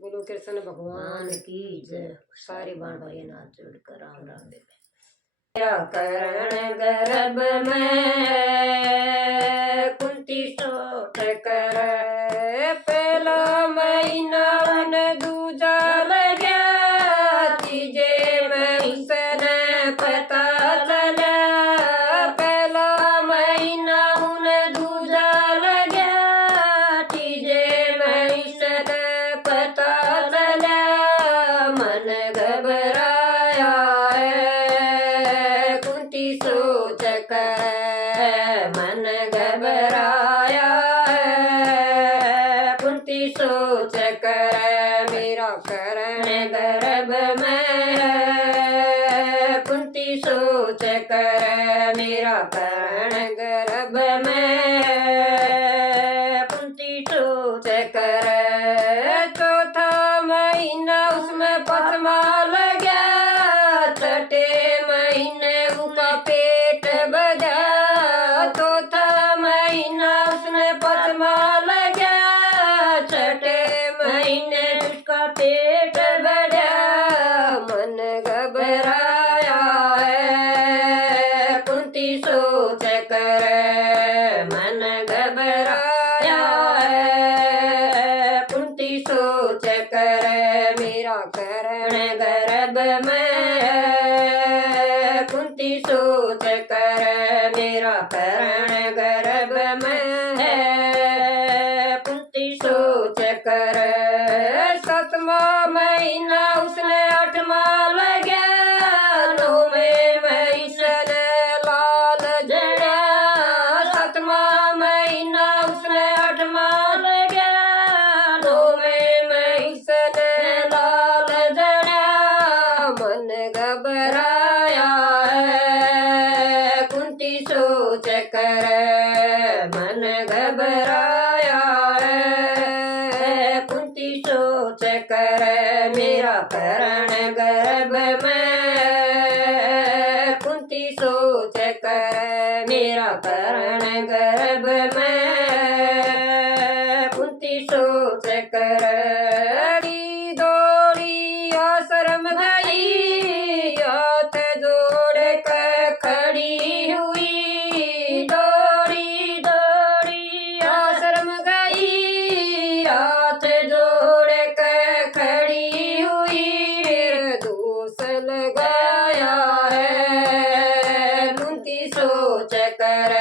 बोलो कृष्ण भगवान मान की जय। सारे बाण भाई नाथ जोड़कर राम राम दे। मेरा करण गर्भ में कुंती सोत कर पहला महीना उन दूजा लग्या तीजे महीसन पता चला पहला महीना उन दूजा लग्या तीजे महीसन पता चला मन घबराया कुंती सोच कर मन घबराया कुंती सोच कर मेरा करण गर्भ में कुंती सोच कर मेरा करण गर्भ में कुंती सोच कर चौथा महीना उसमें पचमा लगा छठे महीने उसका पेट बजा चौथा महीना उसने पचमा लगा छठे महीने उसका पेट बजा मन घबराया है कुंती सोच कर मन घबराया है कुंती सोच कर मेरा करण गर्भ में कुंती सोच कर मेरा करण गर्भ में कुंती सोच कर सतमा महीना उसने आठमा लगा नौवें महीसन लाल जड़ा सतमा महीना उसने आठमा लगा नौवें महीसन लाल जड़ा मन घबराया है कुंती सोच कर मन घबराया है कुंती सोच कर मेरा करण गर्भ में कुंती सोच कर मेरा करण गर्भ में कुंती सोच कर दौड़ी आश्रम गई हाथ जोड़ कर खड़ी हुई दौड़ी दौड़ी आश्रम गई हाथ जोड़ कर खड़ी हुई फिर दोष लगाया है कुंती सोच कर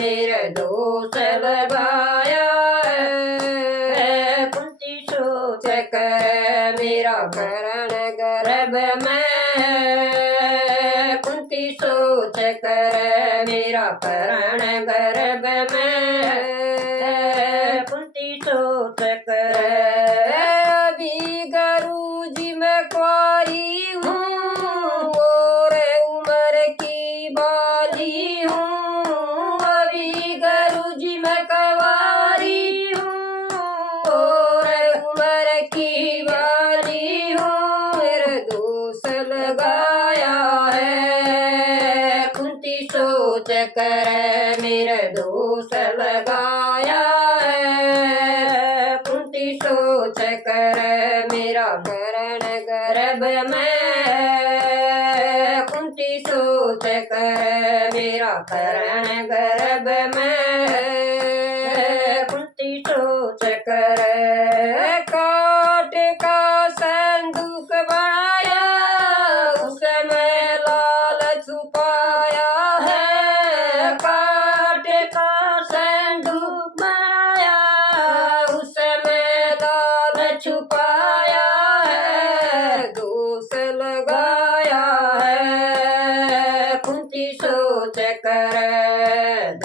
मेरे दोष लगाया है कुंती सोच कर मेरा करण गर्भ में कुंती सोच कर मेरा करण गर्भ में कुंती सोच कर अभी गुरु जी मैं कुंवारी हूँ और उम्र की बाली हूँ अभी गुरु जी मैं कुंवारी हूँ और उम्र की बाली हूँ मेरे दोष लगाया है कुंती सोच कर मेरे दोष लगाया है कुंती सोच कर मेरा करण गर्भ में कुंती सोच कर मेरा करण गर्भ में कुंती सोच कर काट का संदूक बनाया उसमें लाल छुपाया है काट का संदूक बनाया उसमें लाल छुपाया है दोष लगाया है कुंती सोच कर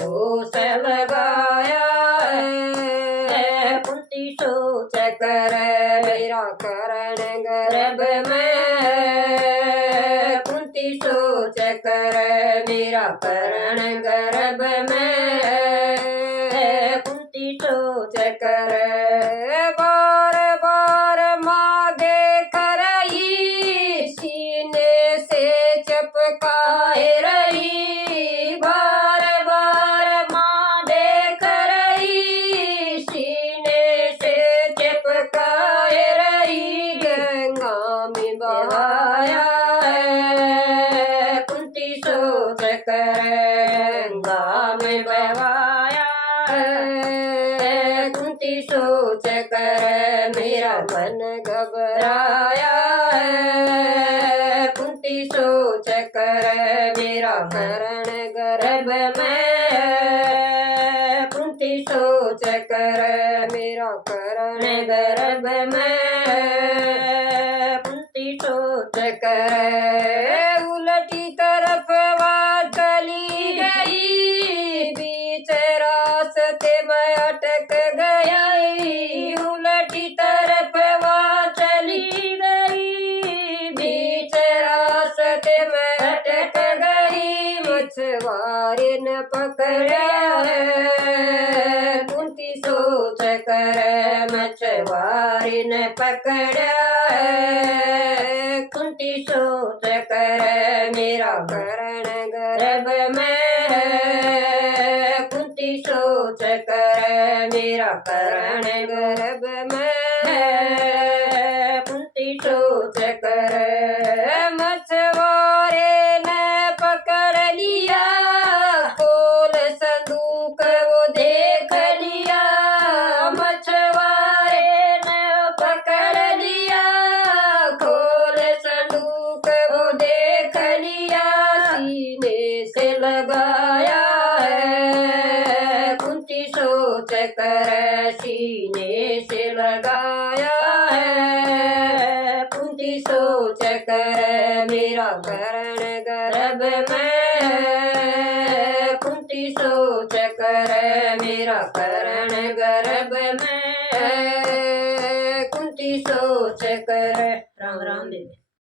दोष लगाया है कुंती सोच कर मेरा करण गर्भ में कुंती सोच कर मेरा करण गर्भ में कुंती सोच कर बार बार माँ देख रही सीने से चपकाए रही बार बार माँ देख रही सीने से चपकाए रही मेरा मन घबराया है। कुंती सोच कर मेरा करण गर्भ में है। कुंती सोच कर मेरा करण गर्भ में है। कुंती सोच कर उलटी तरफ वह चली गई। बीच रास्ते में अटक गई। उलटी तरफ वह चली गई। बीच रास्ते में अटक गई। मछुआरे न पकड़ा है। कुंती सोच कर मछुआरे न पकड़ा है। कुंती सोच कर मेरा करण गर्भ में है। कुंती सोच कर मेरा करण गर्भ में है। कुंती सोच कर मछुआरे ने पकड़ लिया। खोल संदूक वो देख लिया। मछुआरे ने पकड़ लिया। खोल संदूक वो देख लिया। सीने से लगाया है। कुंती सोच कर सीने से लगाया है। कुंती सोच कर मेरा करण गर्भ में है। कुंती सोच कर मेरा करण गर्भ में है। कुंती सोच कर। राम राम देवी।